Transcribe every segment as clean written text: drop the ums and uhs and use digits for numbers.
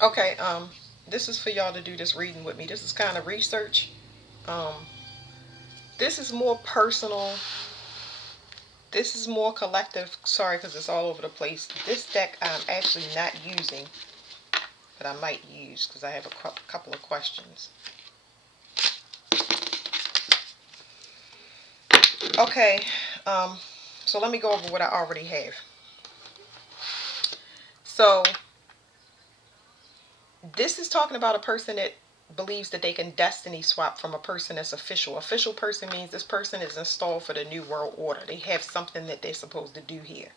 Okay, this is for y'all to do this reading with me. This is kind of research. Um, this is more personal. This is more collective. Sorry, because it's all over the place. This deck I'm actually not using, but I might use because I have a couple of questions. Okay, um, so let me go over what I already have. So this is talking about a person that believes that they can destiny swap from a person that's official. Official person means this person is installed for the new world order. They have something that they're supposed to do here.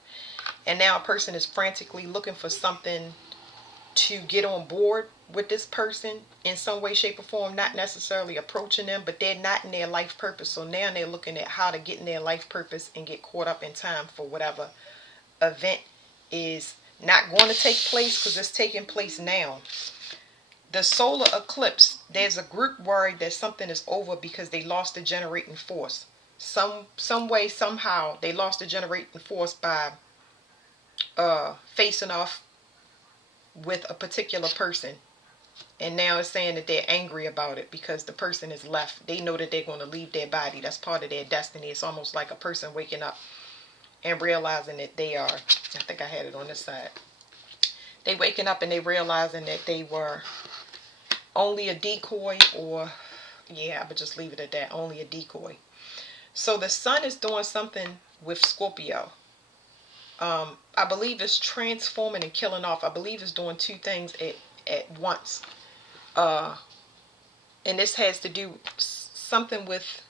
And now a person is frantically looking for something to get on board with this person in some way, shape, or form, not necessarily approaching them, but they're not in their life purpose. So now they're looking at how to get in their life purpose and get caught up in time for whatever event is not going to take place because it's taking place now. The solar eclipse, there's a group worried that something is over because they lost the generating force. Some way, somehow, they lost the generating force by facing off with a particular person. And now it's saying that they're angry about it because the person is left. They know that they're going to leave their body. That's part of their destiny. It's almost like a person waking up and realizing that they are, I think I had it on this side. They waking up and they realizing that they were only a decoy, or yeah, I would just leave it at that, only a decoy. So the sun is doing something with Scorpio. I believe it's transforming and killing off. I believe it's doing two things at once. Uh, and this has to do something with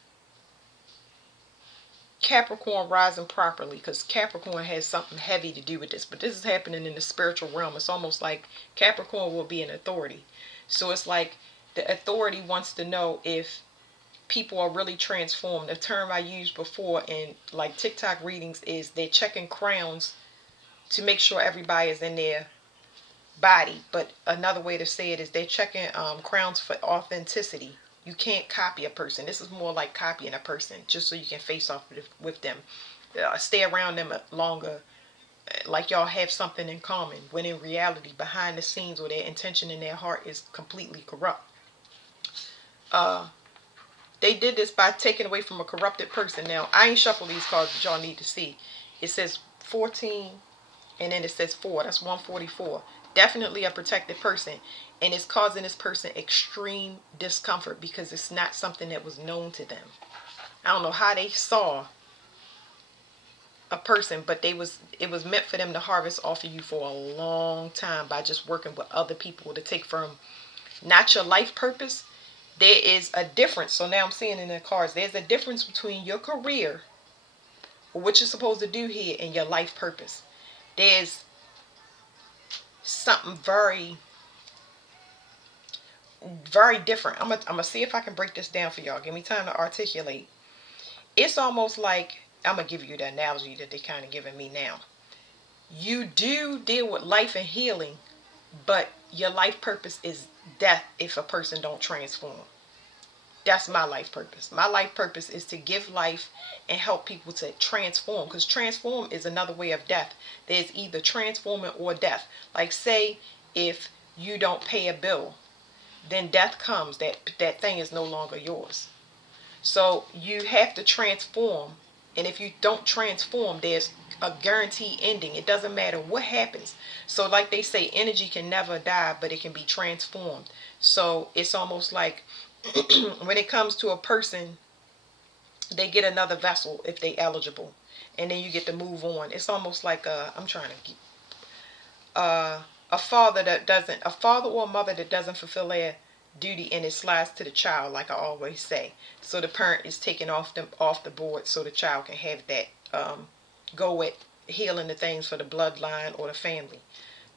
Capricorn rising properly, because Capricorn has something heavy to do with this. But this is happening in the spiritual realm. It's almost like Capricorn will be an authority. So it's like the authority wants to know if people are really transformed. The term I used before in like TikTok readings is they're checking crowns to make sure everybody is in their body. But another way to say it is they're checking crowns for authenticity. You can't copy a person. This is more like copying a person just so you can face off with them. Stay around them longer, like y'all have something in common, when in reality, behind the scenes, or their intention in their heart is completely corrupt. Uh, they did this by taking away from a corrupted person. Now, I ain't shuffle these cards, but y'all need to see. It says 14, and then it says 4. That's 144. Definitely a protected person. And it's causing this person extreme discomfort because it's not something that was known to them. I don't know how they saw a person, but it was meant for them to harvest off of you for a long time by just working with other people to take from not your life purpose. There is a difference. So now I'm seeing in the cards, there's a difference between your career, or what you're supposed to do here, and your life purpose. There's something very different. I'm gonna see if I can break this down for y'all. Give me time to articulate. It's almost like, I'm gonna give you the analogy that they kind of giving me now. You do deal with life and healing, but your life purpose is death if a person don't transform. That's my life purpose. My life purpose is to give life and help people to transform, because transform is another way of death. There's either transforming or death. Like, say if you don't pay a bill, then death comes. That thing is no longer yours. So you have to transform. And if you don't transform, there's a guaranteed ending. It doesn't matter what happens. So like they say, energy can never die, but it can be transformed. So it's almost like when it comes to a person, they get another vessel if they eligible. And then you get to move on. It's almost like I'm trying to a father that doesn't, a father or a mother that doesn't fulfill their duty, and it slides to the child, like I always say. So the parent is taken off the board so the child can have that go at healing the things for the bloodline or the family.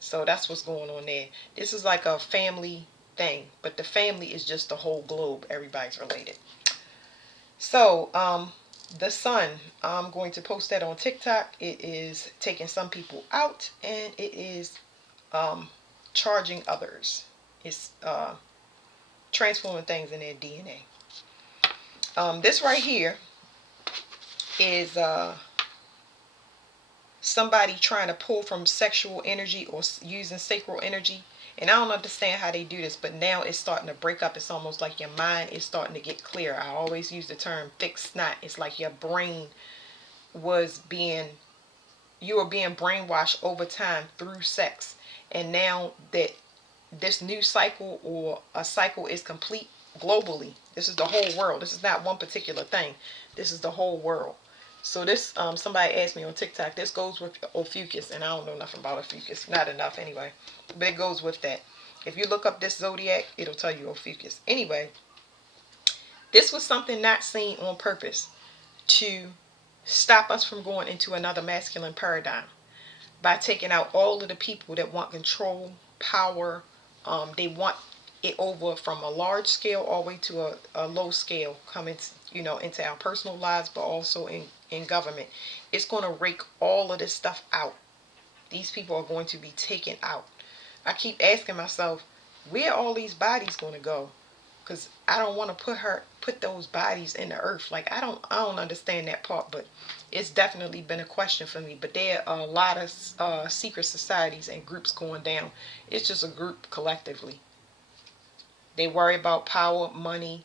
So that's what's going on there. This is like a family thing, but the family is just the whole globe. Everybody's related. So the sun, I'm going to post that on TikTok. It is taking some people out, and it is um, charging others. It's transforming things in their DNA. This right here is somebody trying to pull from sexual energy or using sacral energy. And I don't understand how they do this, but now it's starting to break up. It's almost like your mind is starting to get clear. I always use the term thick snot. It's like your brain was being, you were being brainwashed over time through sex. And now that this new cycle or a cycle is complete globally, this is the whole world. This is not one particular thing. This is the whole world. So this, somebody asked me on TikTok, this goes with Ophiuchus, and I don't know nothing about Ophiuchus, not enough anyway, but it goes with that. If you look up this zodiac, it'll tell you Ophiuchus. Anyway, this was something not seen on purpose to stop us from going into another masculine paradigm by taking out all of the people that want control, power. They want it over from a large scale all the way to a low scale, coming, into our personal lives, but also in government. It's going to rake all of this stuff out. These people are going to be taken out. I keep asking myself, where are all these bodies going to go? Because I don't want to put those bodies in the earth. Like, I don't understand that part, but it's definitely been a question for me. But there are a lot of secret societies and groups going down. It's just a group collectively. They worry about power, money,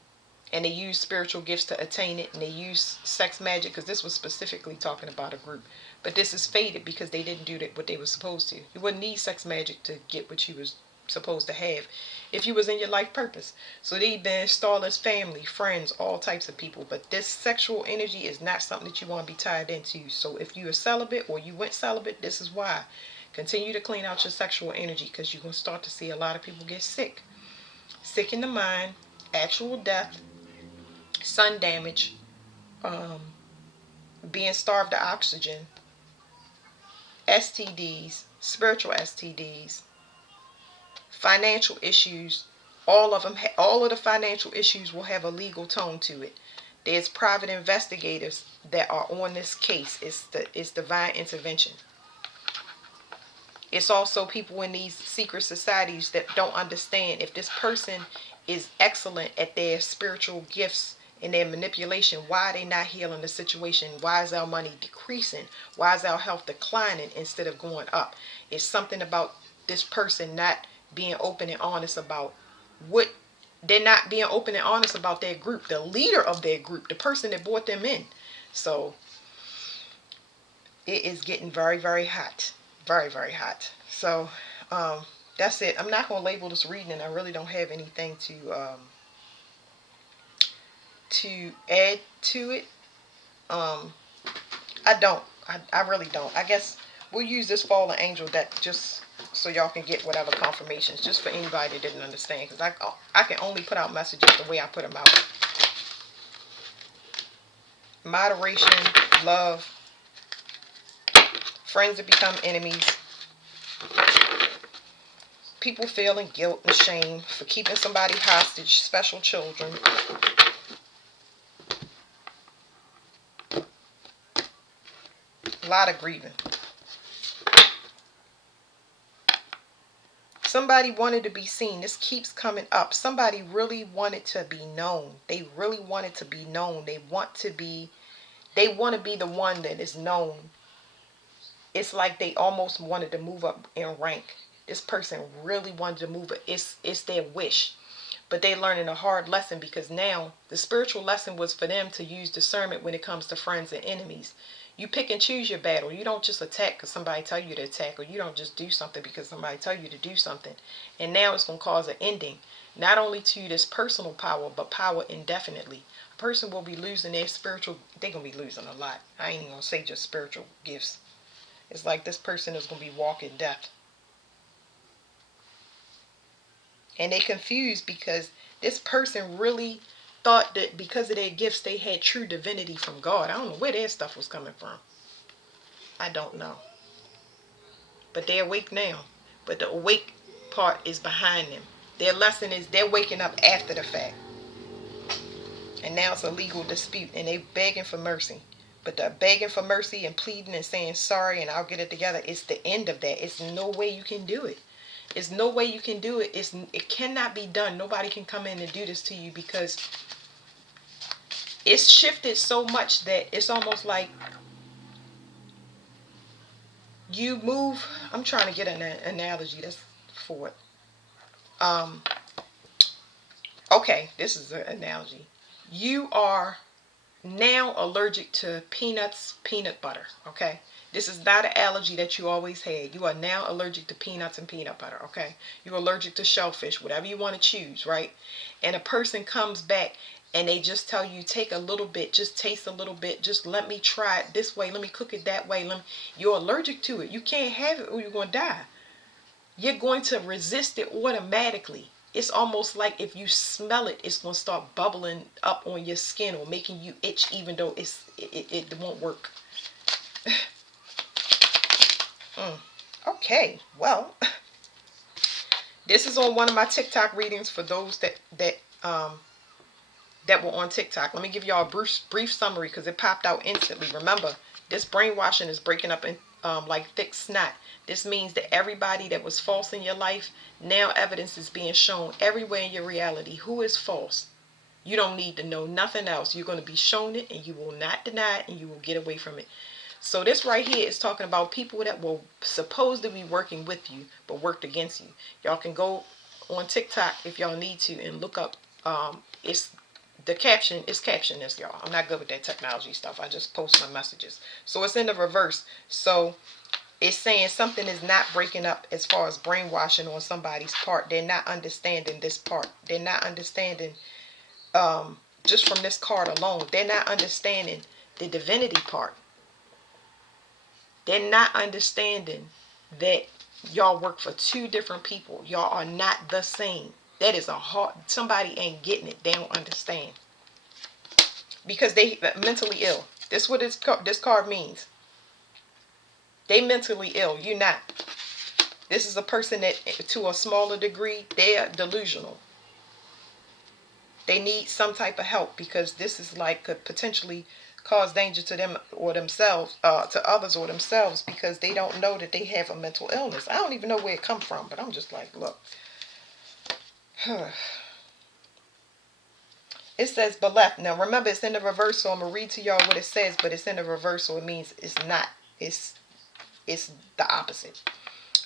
and they use spiritual gifts to attain it, and they use sex magic, because this was specifically talking about a group. But this is faded because they didn't do what they were supposed to. You wouldn't need sex magic to get what you was supposed to have if you was in your life purpose. So they've been installed as family, friends, all types of people. But this sexual energy is not something that you want to be tied into. So if you are celibate or you went celibate, this is why. Continue to clean out your sexual energy, because you're going to start to see a lot of people get sick. Sick in the mind, actual death, sun damage, being starved of oxygen, STDs, spiritual STDs, financial issues. All of them, all of the financial issues will have a legal tone to it. There's private investigators that are on this case. It's divine intervention. It's also people in these secret societies that don't understand, if this person is excellent at their spiritual gifts and their manipulation, why are they not healing the situation? Why is our money decreasing? Why is our health declining instead of going up? It's something about this person not being open and honest about what they're not being open and honest about their group, the leader of their group, the person that brought them in. So it is getting very, very hot. Very, very hot. So that's it. I'm not going to label this reading, and I really don't have anything to add to it. I don't. I really don't. I guess we'll use this fallen angel deck just so y'all can get whatever confirmations, just for anybody that didn't understand, because I can only put out messages the way I put them out. Moderation, love, friends that become enemies, people feeling guilt and shame for keeping somebody hostage, special children, a lot of grieving. Somebody wanted to be seen. This keeps coming up. Somebody really wanted to be known. They really wanted to be known. They want to be the one that is known. It's like they almost wanted to move up in rank. This person really wanted to move up. It's their wish. But they learning a hard lesson, because now the spiritual lesson was for them to use discernment when it comes to friends and enemies. You pick and choose your battle. You don't just attack because somebody tell you to attack, or you don't just do something because somebody tell you to do something. And now it's going to cause an ending, not only to this personal power, but power indefinitely. A person will be losing their spiritual, they're going to be losing a lot. I ain't even going to say just spiritual gifts. It's like this person is going to be walking death. And they confused because this person really thought that because of their gifts they had true divinity from God. I don't know where their stuff was coming from. I don't know. But they're awake now. But the awake part is behind them. Their lesson is they're waking up after the fact. And now it's a legal dispute, and they're begging for mercy. But the begging for mercy and pleading and saying sorry and I'll get it together, it's the end of that. It's no way you can do it. There's no way you can do it. It cannot be done. Nobody can come in and do this to you, because it's shifted so much that it's almost like you move. I'm trying to get an analogy that's for it. Um, okay, this is an analogy. You are now allergic to peanut butter, okay? This is not an allergy that you always had. You are now allergic to peanuts and peanut butter, okay? You're allergic to shellfish, whatever you want to choose, right? And a person comes back and they just tell you, take a little bit, just taste a little bit, just let me try it this way, let me cook it that way. You're allergic to it. You can't have it or you're going to die. You're going to resist it automatically. It's almost like if you smell it, it's going to start bubbling up on your skin or making you itch, even though it won't work. Okay, well, this is on one of my TikTok readings for those that were on TikTok. Let me give y'all a brief summary because it popped out instantly. Remember, this brainwashing is breaking up in like thick snot. This means that everybody that was false in your life, now evidence is being shown everywhere in your reality. Who is false? You don't need to know nothing else. You're going to be shown it and you will not deny it and you will get away from it. So this right here is talking about people that were supposed to be working with you but worked against you. Y'all can go on TikTok if y'all need to and look up. It's the caption is caption this, y'all. I'm not good with that technology stuff. I just post my messages. So it's in the reverse. So it's saying something is not breaking up as far as brainwashing on somebody's part. They're not understanding this part. They're not understanding just from this card alone. They're not understanding the divinity part. They're not understanding that y'all work for two different people. Y'all are not the same. That is a hard, somebody ain't getting it. They don't understand. Because they mentally ill. This is what this card means. They mentally ill. You're not. This is a person that, to a smaller degree, they're delusional. They need some type of help because this is like could potentially cause danger to them or themselves, to others or themselves, because they don't know that they have a mental illness. I don't even know where it come from, but I'm just like, look. It says Beleth. Now remember, it's in the reverse, so I'm gonna read to y'all what it says, but it's in the reverse, so it means it's not. It's the opposite.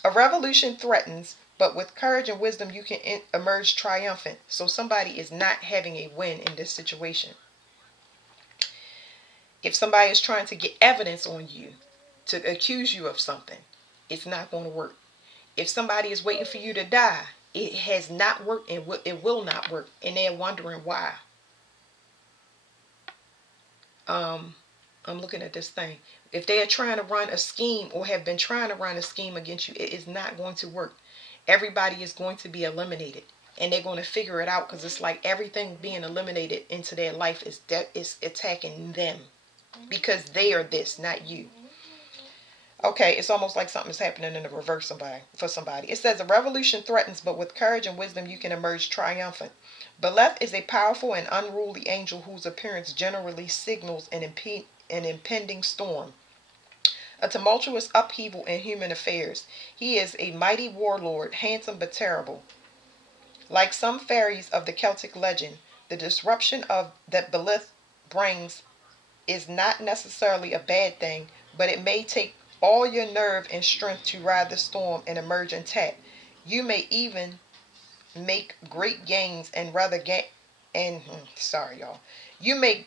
A revolution threatens, but with courage and wisdom you can emerge triumphant. So somebody is not having a win in this situation. If somebody is trying to get evidence on you to accuse you of something, it's not going to work. If somebody is waiting for you to die, it has not worked and it will not work, and they're wondering why. I'm looking at this thing. If they are trying to run a scheme or have been trying to run a scheme against you, it is not going to work. Everybody is going to be eliminated, and they're going to figure it out because it's like everything being eliminated into their life is attacking them because they are this, not you. Okay, it's almost like something is happening in the reverse for somebody. It says a revolution threatens, but with courage and wisdom you can emerge triumphant. Beleth is a powerful and unruly angel whose appearance generally signals an impending storm, a tumultuous upheaval in human affairs. He is a mighty warlord, handsome but terrible. Like some fairies of the Celtic legend, the disruption that Beleth brings is not necessarily a bad thing, but it may take all your nerve and strength to ride the storm and emerge intact. You may even make great gains and rather get and sorry y'all. You may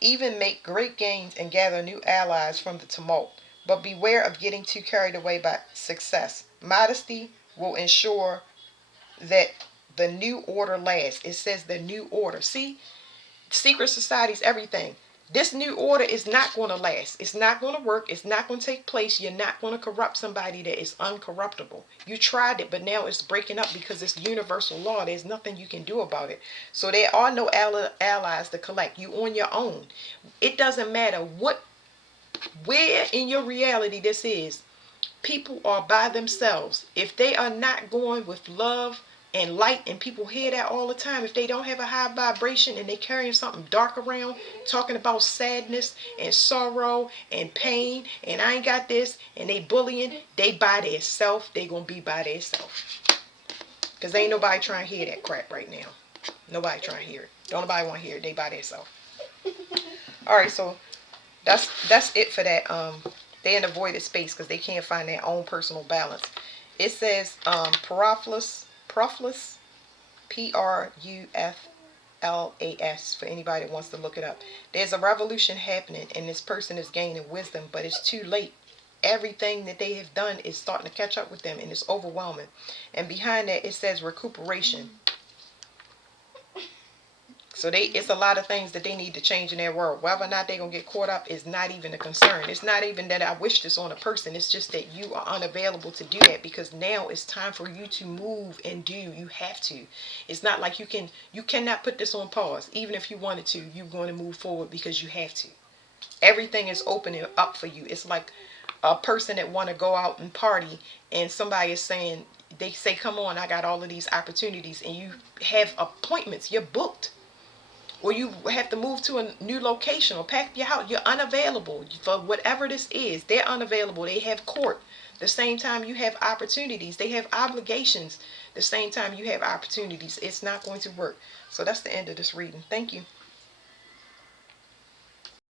even make great gains and gather new allies from the tumult. But beware of getting too carried away by success. Modesty will ensure that the new order lasts. It says the new order. See, secret societies, everything. This new order is not going to last. It's not going to work. It's not going to take place. You're not going to corrupt somebody that is uncorruptible. You tried it, but now it's breaking up because it's universal law. There's nothing you can do about it. So there are no allies to collect. You on your own. It doesn't matter where in your reality this is. People are by themselves. If they are not going with love and light, and people hear that all the time, if they don't have a high vibration and they carrying something dark around, talking about sadness and sorrow and pain, and I ain't got this, and they bullying, they by their self, they gonna be by their self. Because ain't nobody trying to hear that crap right now. Nobody trying to hear it. Don't nobody want to hear it. They by their self. Alright, so that's it for that. They in a voided space because they can't find their own personal balance. It says Paraphilus Pruflas, Pruflas, for anybody that wants to look it up. There's a revolution happening, and this person is gaining wisdom, but it's too late. Everything that they have done is starting to catch up with them, and it's overwhelming. And behind that, it says recuperation. So it's a lot of things that they need to change in their world. Whether or not they're going to get caught up is not even a concern. It's not even that I wish this on a person. It's just that you are unavailable to do that, because now it's time for you to move and do. You have to. It's not like you cannot put this on pause. Even if you wanted to, you're going to move forward because you have to. Everything is opening up for you. It's like a person that want to go out and party, and somebody is saying, they say, come on, I got all of these opportunities, and you have appointments, you're booked, or you have to move to a new location or pack your house. You're unavailable for whatever this is. They're unavailable. They have court. The same time you have opportunities, they have obligations. The same time you have opportunities, it's not going to work. So that's the end of this reading. Thank you.